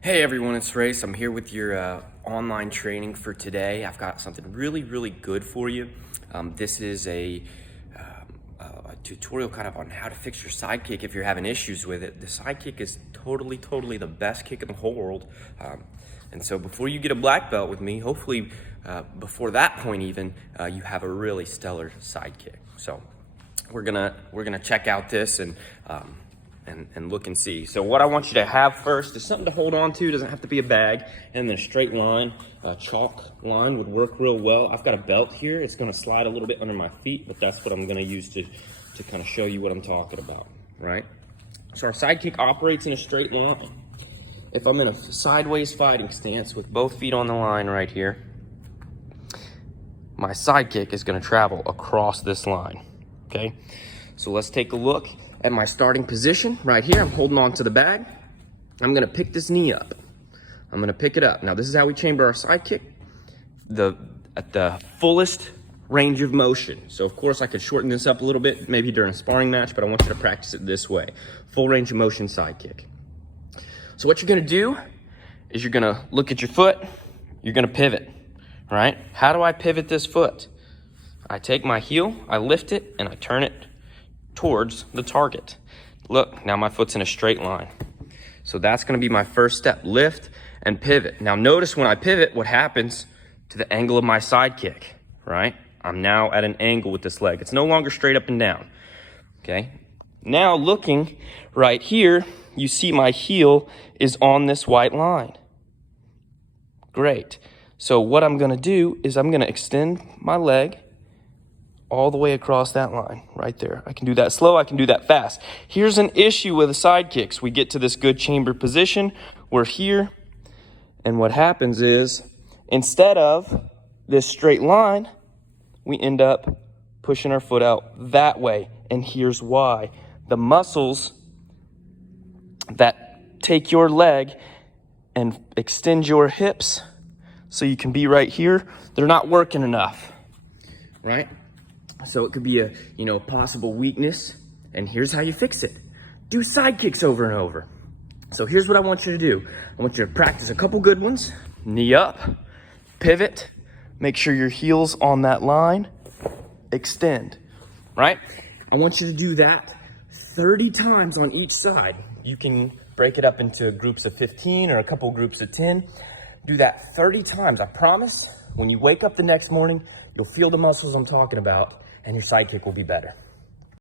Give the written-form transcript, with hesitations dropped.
Hey everyone, it's Race. I'm here with your online training for today. I've got something really good for you. This is a tutorial kind of on how to fix your sidekick if you're having issues with it. The sidekick is totally the best kick in the whole world. And so before you get a black belt with me, hopefully before that point even, you have a really stellar sidekick. So we're gonna check out this and look and see. So what I want you to have first is something to hold on to. It doesn't have to be a bag, and then a straight line, chalk line would work real well. I've got a belt here. It's gonna slide a little bit under my feet, but that's what I'm gonna use to kind of show you what I'm talking about, right? So our sidekick operates in a straight line. If I'm in a sideways fighting stance with both feet on the line right here, my sidekick is gonna travel across this line, okay? So let's take a look at my starting position right here. I'm holding on to the bag. I'm gonna pick this knee up. I'm gonna pick it up. Now this is how we chamber our sidekick, at the fullest range of motion. So of course I could shorten this up a little bit, maybe during a sparring match, but I want you to practice it this way. Full range of motion sidekick. So what you're gonna do is you're gonna look at your foot, you're gonna pivot, right? How do I pivot this foot? I take my heel, I lift it, and I turn it towards the target. Look, now my foot's in a straight line. So that's gonna be my first step, lift and pivot. Now notice when I pivot, what happens to the angle of my sidekick, right? I'm now at an angle with this leg. It's no longer straight up and down, okay? Now looking right here, you see my heel is on this white line. Great. So what I'm gonna do is I'm gonna extend my leg all the way across that line right there. I can do that slow, I can do that fast. Here's an issue with the sidekicks. We get to this good chamber position, we're here, and what happens is instead of this straight line, we end up pushing our foot out that way. And here's why. The muscles that take your leg and extend your hips so you can be right here, they're not working enough, right? So it could be a, possible weakness, and here's how you fix it. Do sidekicks over and over. So here's what I want you to do. I want you to practice a couple good ones. Knee up, pivot, make sure your heel's on that line, extend, right? I want you to do that 30 times on each side. You can break it up into groups of 15 or a couple groups of 10. Do that 30 times. I promise when you wake up the next morning, you'll feel the muscles I'm talking about, and your sidekick will be better.